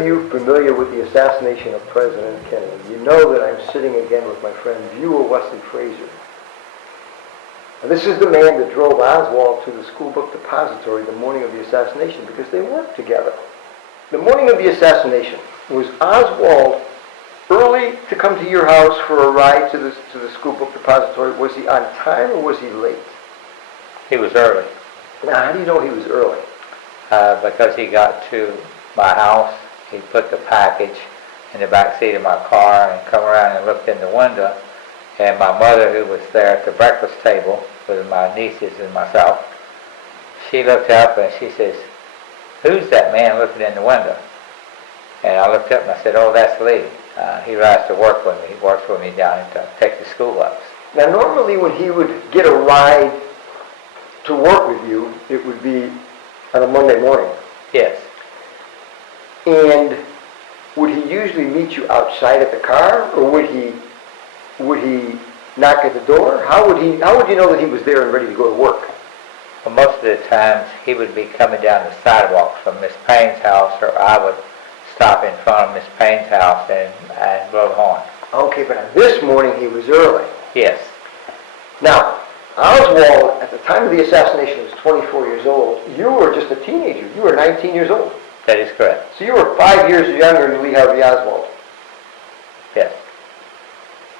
of you familiar with the assassination of President Kennedy, you know that I'm sitting again with my friend Buell Wesley Frazier. And this is the man that drove Oswald to the school book depository the morning of the assassination because they worked together. The morning of the assassination, was Oswald early to come to your house for a ride to the school book depository? Was he on time or was he late? He was early. Now, how do you know he was early? Because he got to my house, he put the package in the back seat of my car and come around and looked in the window, and my mother, who was there at the breakfast table with my nieces and myself, she looked up and she says, "Who's that man looking in the window?" And I looked up and I said, "Oh, that's Lee. He rides to work with me. He works with me down to take the school bus." Now, normally when he would get a ride to work with you, it would be on a Monday morning. Yes. And would he usually meet you outside at the car, or would he knock at the door? How would you know that he was there and ready to go to work? Well, most of the times he would be coming down the sidewalk from Miss Payne's house, or I would stop in front of Miss Payne's house and blow the horn. Okay, but on this morning he was early. Yes. Now, Oswald, at the time of the assassination, was 24 years old. You were just a teenager. You were 19 years old. That is correct. So you were 5 years younger than Lee Harvey Oswald. Yes.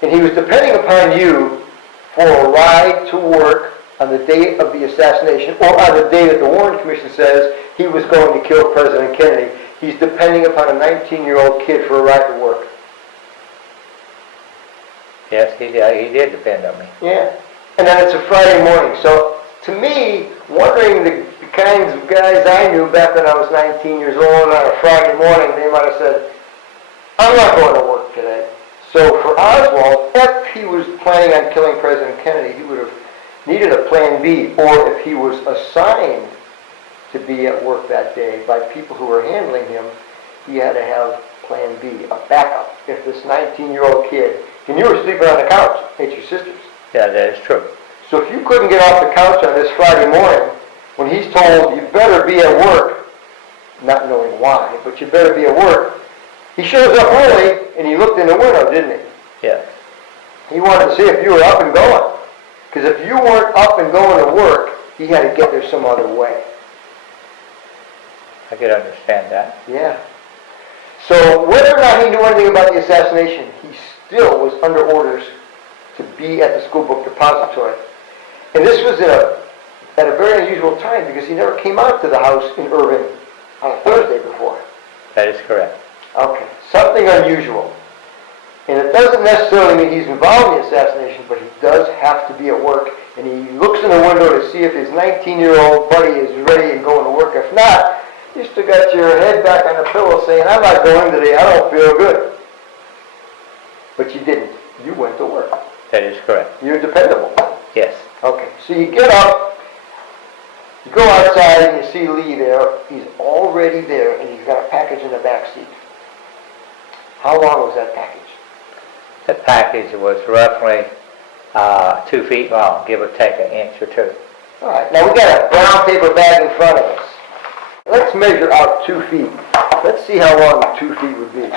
And he was depending upon you for a ride to work on the day of the assassination, or on the day that the Warren Commission says he was going to kill President Kennedy. He's depending upon a 19-year-old kid for a ride to work. Yes, he did depend on me. Yeah. And then it's a Friday morning. So, to me, wondering the kinds of guys I knew back when I was 19 years old on a Friday morning, they might have said, "I'm not going to work today." So for Oswald, if he was planning on killing President Kennedy, he would have needed a plan B. Or if he was assigned to be at work that day by people who were handling him, he had to have plan B, a backup. If this 19-year-old kid, and you were sleeping on the couch at your sister's. Yeah, that is true. So if you couldn't get off the couch on this Friday morning, when he's told you better be at work, not knowing why, but you better be at work, he shows up early and he looked in the window, didn't he? Yes. He wanted to see if you were up and going. Because if you weren't up and going to work, he had to get there some other way. I could understand that. Yeah. So whether or not he knew anything about the assassination, he still was under orders to be at the school book depository. And this was at a very unusual time because he never came out to the house in Irving on a Thursday before. That is correct. Okay, something unusual. And it doesn't necessarily mean he's involved in the assassination, but he does have to be at work. And he looks in the window to see if his 19-year-old buddy is ready and going to work. If not, you still got your head back on the pillow saying, "I'm not going today, I don't feel good." But you didn't. You went to work. That is correct. You're dependable. Yes. Okay, so you get up, you go outside and you see Lee there. He's already there and he's got a package in the back seat. How long was that package? That package was roughly 2 feet long, give or take an inch or two. All right, now we got a brown paper bag in front of us. Let's measure out 2 feet. Let's see how long 2 feet would be.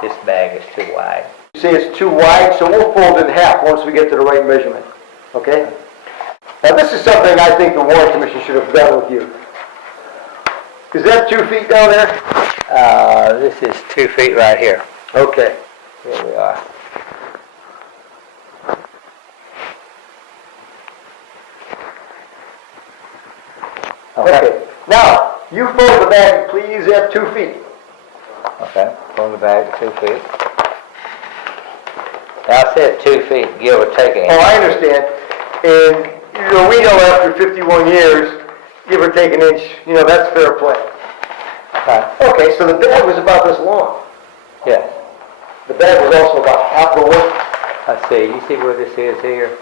This bag is too wide. You say it's too wide, so we'll fold it in half once we get to the right measurement. Okay? Now this is something I think the Warren Commission should have done with you. Is that 2 feet down there? This is 2 feet right here. Okay. Here we are. Okay. Now, you fold the bag, please, at 2 feet. Okay, fold the bag to 2 feet. Now I said 2 feet, give or take an inch. Oh, I understand. And, we know after 51 years, give or take an inch, that's fair play. Okay, so the bag was about this long. Yes. The bag was also about half the width. Let's see, you see where this is here?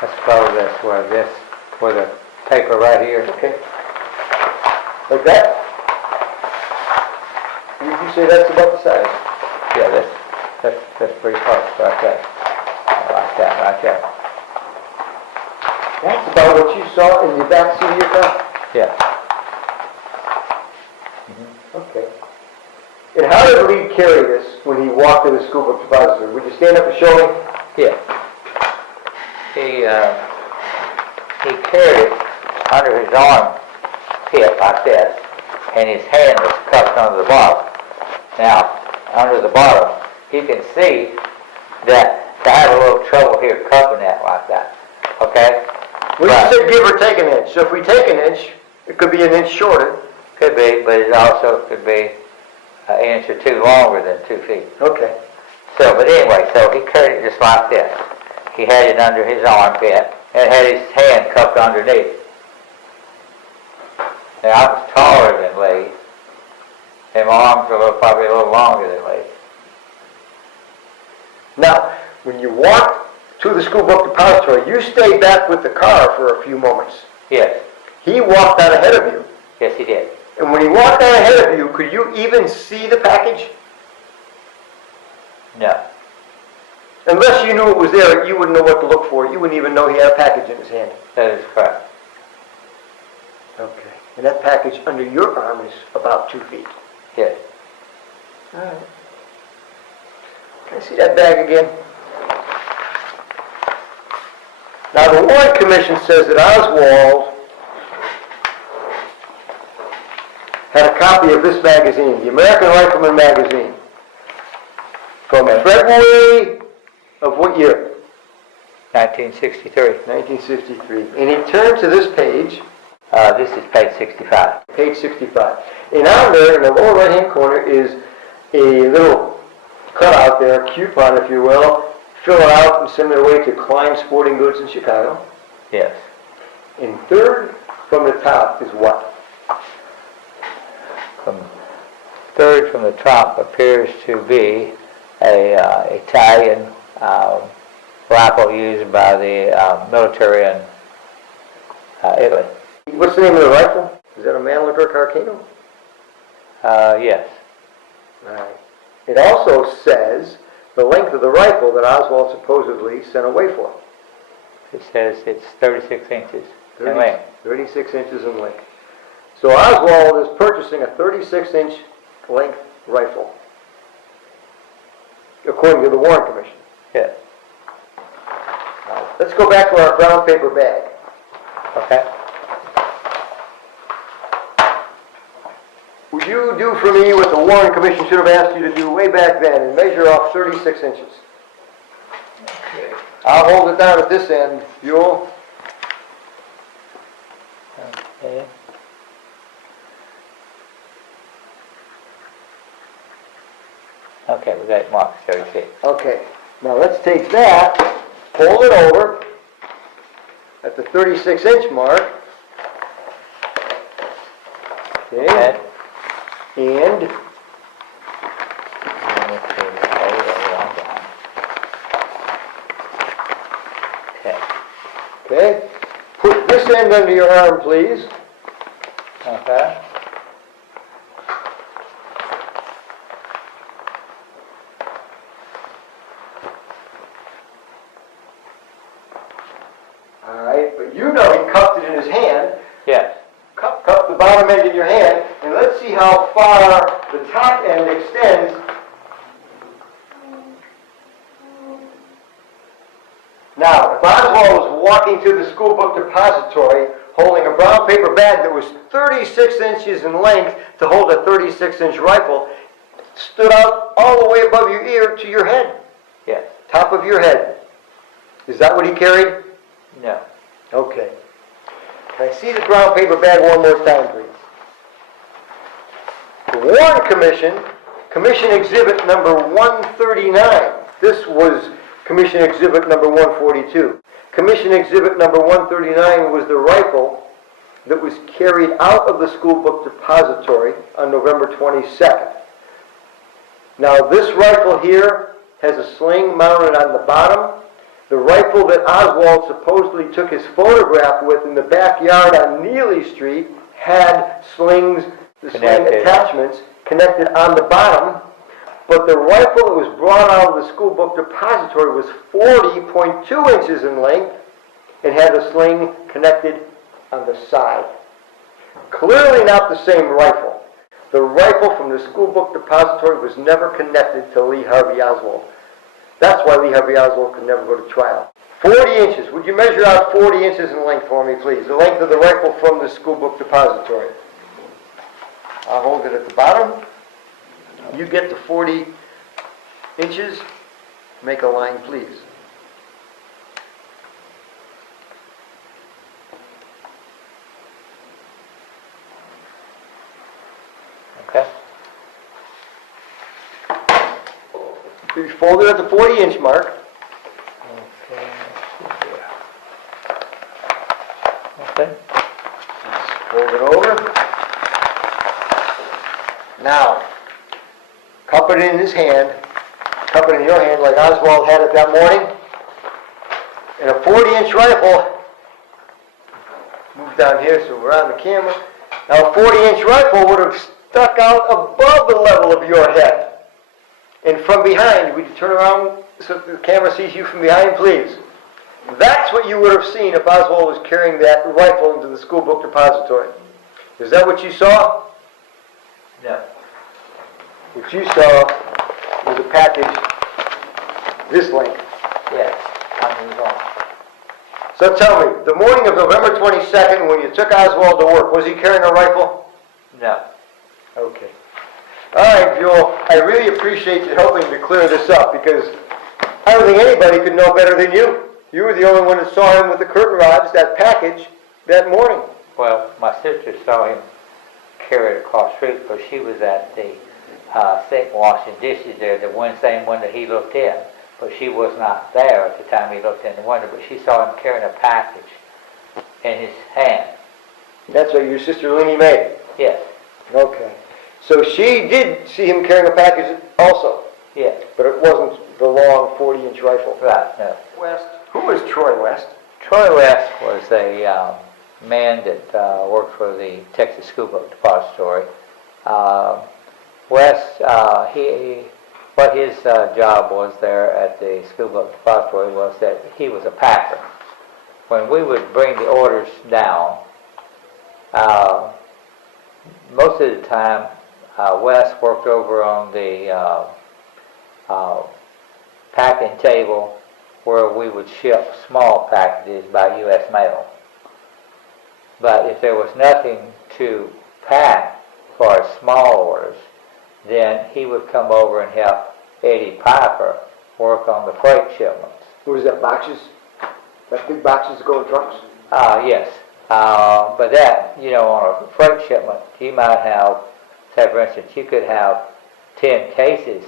Let's follow this, where the paper right here. Okay. Like that? Would you say that's about the size? Yeah, that's pretty close, right there. Like that, right there. That's about what you saw in the back seat of your car? Yeah. Okay. And how did Lee carry this when he walked to the school book depository? Would you stand up and show me? Yeah. He carried it under his arm pit like this, and his hand was cupped under the bottom. Now, under the bottom, you can see that I have a little trouble here cupping that like that, okay? Well, you said give or take an inch. So if we take an inch, it could be an inch shorter. Could be, but it also could be an inch or two longer than 2 feet. Okay. So, but anyway, so he carried it just like this. He had it under his armpit and had his hand cupped underneath. Now, I was taller than Lee, and my arms were probably a little longer than Lee. Now, when you walked to the school book depository, you stayed back with the car for a few moments. Yes. He walked out ahead of you. Yes, he did. And when he walked out ahead of you, could you even see the package? No. Unless you knew it was there, you wouldn't know what to look for. You wouldn't even know he had a package in his hand. That is correct. Okay. And that package under your arm is about 2 feet. Yes. All right. Can I see that bag again? Now, the Warren Commission says that Oswald had a copy of this magazine, the American Rifleman magazine, from February of what year? 1963. 1963. And he turned to this page. This is page 65. Page 65. And on there, in the lower right-hand corner, is a little cutout there, a coupon, if you will. Fill it out and send it away to Klein Sporting Goods in Chicago. Yes. And third from the top is what? Third from the top appears to be a Italian rifle used by the military in Italy. What's the name of the rifle? Is that a Mannlicher Carcano? Yes. All right. It also says the length of the rifle that Oswald supposedly sent away for. It says it's 36 inches in length. 36 inches in length. So Oswald is purchasing a 36-inch length rifle, according to the Warren Commission. Yes. Now, let's go back to our brown paper bag. Okay. Would you do for me what the Warren Commission should have asked you to do way back then and measure off 36 inches? Okay. I'll hold it down at this end, Buell. Okay. Okay, we got it marked 36. Okay, now let's take that, fold it over at the 36-inch mark. Okay. And okay, put this end under your arm, please. Okay. All right, but you know he cupped it in his hand. Yes. Cup the bottom end in your hand, and let's see how far the top end extends. Now, if Oswald was walking to the school book depository holding a brown paper bag that was 36 inches in length to hold a 36-inch rifle, it stood out all the way above your ear to your head, Yes. top of your head. Is that what he carried? No. Okay. Can I see the brown paper bag one more time, please? The Warren Commission, Commission Exhibit number 139. This was Commission Exhibit number 142. Commission Exhibit number 139 was the rifle that was carried out of the school book depository on November 22nd. Now, this rifle here has a sling mounted on the bottom. The rifle that Oswald supposedly took his photograph with in the backyard on Neely Street had slings, the sling attachments connected on the bottom, but the rifle that was brought out of the school book depository was 40.2 inches in length and had a sling connected on the side. Clearly not the same rifle. The rifle from the school book depository was never connected to Lee Harvey Oswald. That's why Lee Harvey Oswald could never go to trial. 40 inches. Would you measure out 40 inches in length for me, please? The length of the rifle from the school book depository. I'll hold it at the bottom. You get the 40 inches. Make a line, please. Okay. You fold it at the 40-inch mark. Okay. Okay. Fold it over. Now, cup it in his hand. Cup it in your hand like Oswald had it that morning. And a 40-inch rifle. Move down here so we're on the camera. Now, a 40-inch rifle would have stuck out above the level of your head. And from behind, would you turn around so the camera sees you from behind, please? That's what you would have seen if Oswald was carrying that rifle into the school book depository. Is that what you saw? No. What you saw was a package this length. Yes. I'll move on. So tell me, the morning of November 22nd, when you took Oswald to work, was he carrying a rifle? No. Okay. All right, Buell, I really appreciate you helping to clear this up because I don't think anybody could know better than you. You were the only one that saw him with the curtain rods, that package, that morning. Well, my sister saw him carry it across the street because she was at the sink washing dishes there, the same one that he looked in. But she was not there at the time he looked in the window, but she saw him carrying a package in his hand. That's what your sister Lenny made? Yes. Okay. So she did see him carrying a package also? Yes. But it wasn't the long 40-inch rifle? Right, no. West. Who was Troy West? Troy West was a man that worked for the Texas School Book Depository. West, what his job was there at the School Book Depository was that he was a packer. When we would bring the orders down, most of the time, Wes worked over on the packing table where we would ship small packages by U.S. mail. But if there was nothing to pack for small orders, then he would come over and help Eddie Piper work on the freight shipments. What was that, boxes? That big boxes that go in trucks? Yes. But that, on a freight shipment, you might have, say for instance, you could have 10 cases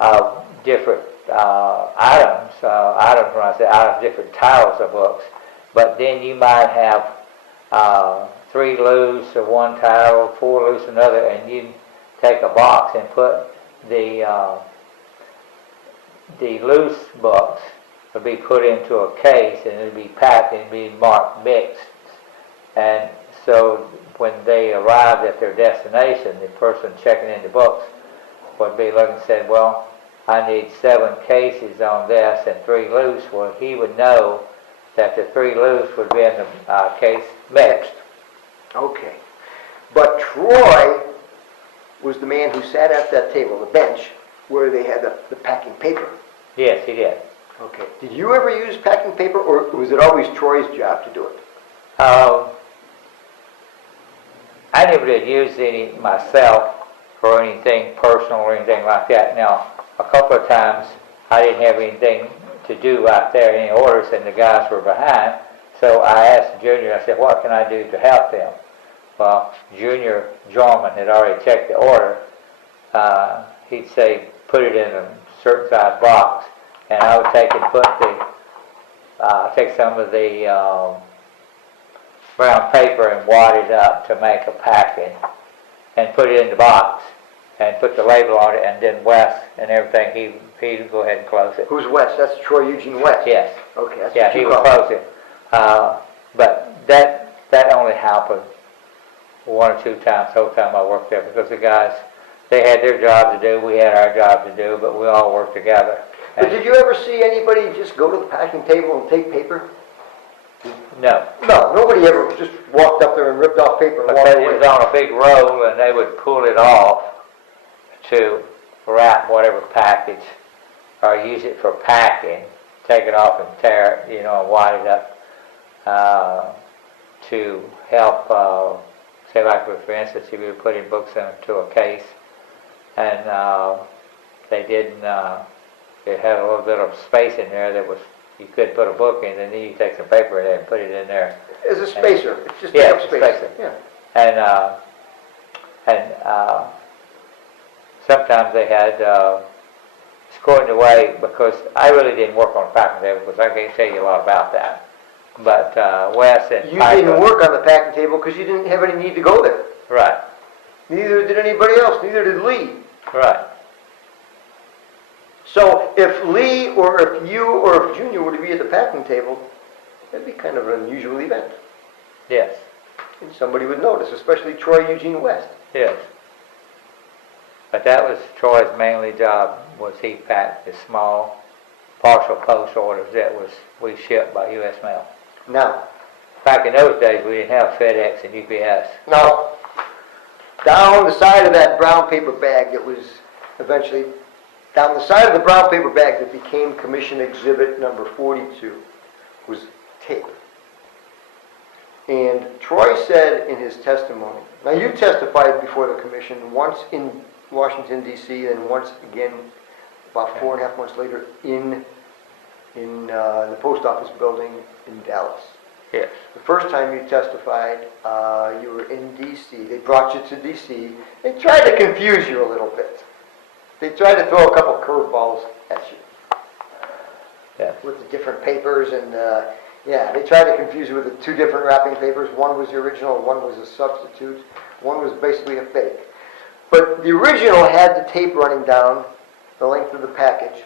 of different items when I say items, different titles of books, but then you might have 3 loose of one title, 4 loose another, and you take a box and put the loose books would be put into a case and it would be packed and be marked mixed. And so when they arrived at their destination, the person checking in the books would be looking and said, well, I need 7 cases on this and 3 loose. Well, he would know that the 3 loose would be in the case mixed. Okay. But Troy was the man who sat at that table, the bench, where they had the packing paper. Yes, he did. Okay. Did you ever use packing paper, or was it always Troy's job to do it? I never did use any myself for anything personal or anything like that. Now, a couple of times I didn't have anything to do out there, any orders, and the guys were behind. So I asked Junior, I said, what can I do to help them? Well, Junior Jorman had already checked the order. He'd say, put it in a certain size box, and I would take and take some of the brown paper and wad it up to make a packet, and put it in the box, and put the label on it, and then Wes and everything, he'd go ahead and close it. Who's West? That's Troy Eugene West? Yes. Okay, that's Yeah, what you he would call close it. But that only happened 1 or 2 times the whole time I worked there, because the guys, they had their job to do, we had our job to do, but we all worked together. But did you ever see anybody just go to the packing table and take paper? No. No, nobody ever just walked up there and ripped off paper and walked Because it away. was on a big roll and they would pull it off to wrap whatever package or use it for packing, take it off and tear it, and wad it up to help, say like for instance, if you were putting books into a case and they didn't, it had a little bit of space in there that was, you could put a book in and then you take some paper in there and put it in there. As a spacer, it's just Yeah, take up space. spacer. Yeah. And sometimes they had scored away because I really didn't work on packing table because I can't tell you a lot about that. But Wes and You Piper, didn't work on the packing table because you didn't have any need to go there. right, Neither did anybody else, neither did Lee. right. So if Lee or if you or if Junior were to be at the packing table, that'd be kind of an unusual event. Yes, And somebody would notice, especially Troy Eugene West. yes. But that was Troy's mainly job, was he packed the small partial post orders that we shipped by U.S. mail. Now, Back in those days, we didn't have FedEx and UPS. now, down the side of that brown paper bag that was eventually, down the side of the brown paper bag that became Commission Exhibit number 42 was tape. And Troy said in his testimony, now you testified before the commission once in Washington D.C. and once again about 4.5 months later in the post office building in Dallas. Yes. The first time you testified, you were in D.C. They brought you to D.C. They tried to confuse you a little bit. They tried to throw a couple curveballs at you. Yes. With the different papers and, they tried to confuse you with the two different wrapping papers. One was the original, one was a substitute. One was basically a fake. But the original had the tape running down the length of the package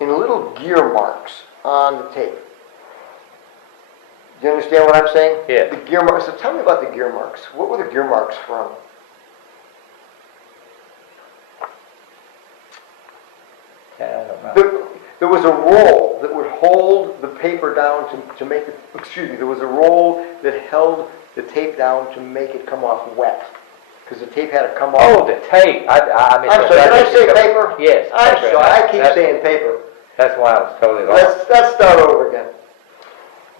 in little gear marks on the tape. Do you understand what I'm saying? Yes. The gear marks. So tell me about the gear marks. What were the gear marks from? Yeah, I don't know. There was a roll that would hold the paper down to make it, there was a roll that held the tape down to make it come off wet. Because the tape had to come off. Oh, the tape. I'm sorry, did I say paper? Yes. I'm paper. sorry, I keep That's- saying paper. That's why I was totally wrong. Let's start over again.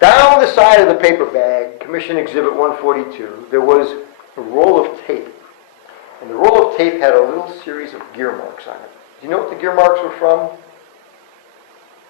Down the side of the paper bag, Commission Exhibit 142, there was a roll of tape. And the roll of tape had a little series of gear marks on it. Do you know what the gear marks were from?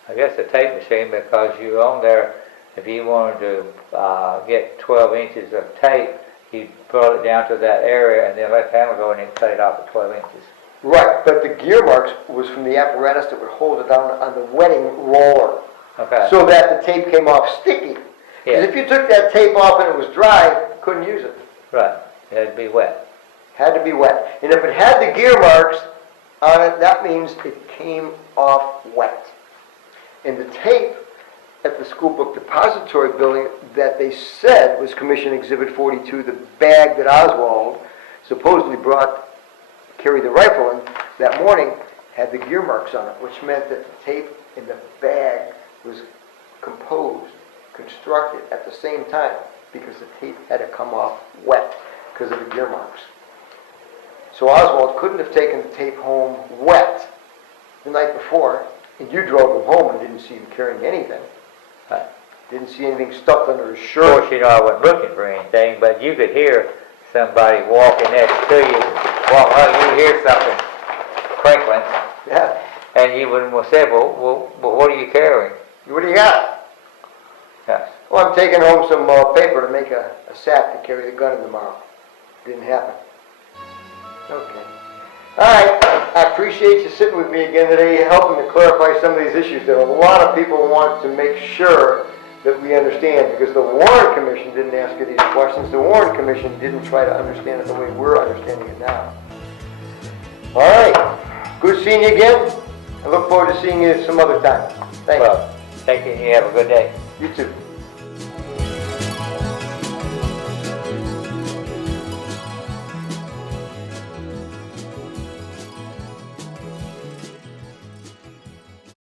I guess the tape machine, because you on there, if you wanted to get 12 inches of tape, you'd pull it down to that area and then let the handle go in and cut it off at 12 inches. Right, but the gear marks was from the apparatus that would hold it down on the wetting roller. Okay. So that the tape came off sticky. Because Yeah. if you took that tape off and it was dry, you couldn't use it. Right. It'd be wet. Had to be wet. And if it had the gear marks on it, that means it came off wet. And the tape at the school book depository building that they said was Commission Exhibit 42, the bag that Oswald supposedly carried the rifle in that morning, had the gear marks on it, which meant that the tape in the bag was constructed at the same time, because the tape had to come off wet because of the gear marks. So Oswald couldn't have taken the tape home wet the night before, and you drove him home and didn't see him carrying anything. Right. Didn't see anything stuffed under his Of shirt. course, I wasn't looking for anything, but you could hear somebody walking next to you. You hear something crinkling, Yeah. and you would say, well, what are you carrying? What do you got? Yes. Well, I'm taking home some paper to make a sack to carry the gun in tomorrow. Didn't happen. Okay. All right. I appreciate you sitting with me again today, helping to clarify some of these issues that a lot of people want to make sure that we understand, because the Warren Commission didn't ask you these questions. The Warren Commission didn't try to understand it the way we're understanding it now. All right. Good seeing you again. I look forward to seeing you some other time. Thank you. Well, thank you. You have a good day. You too.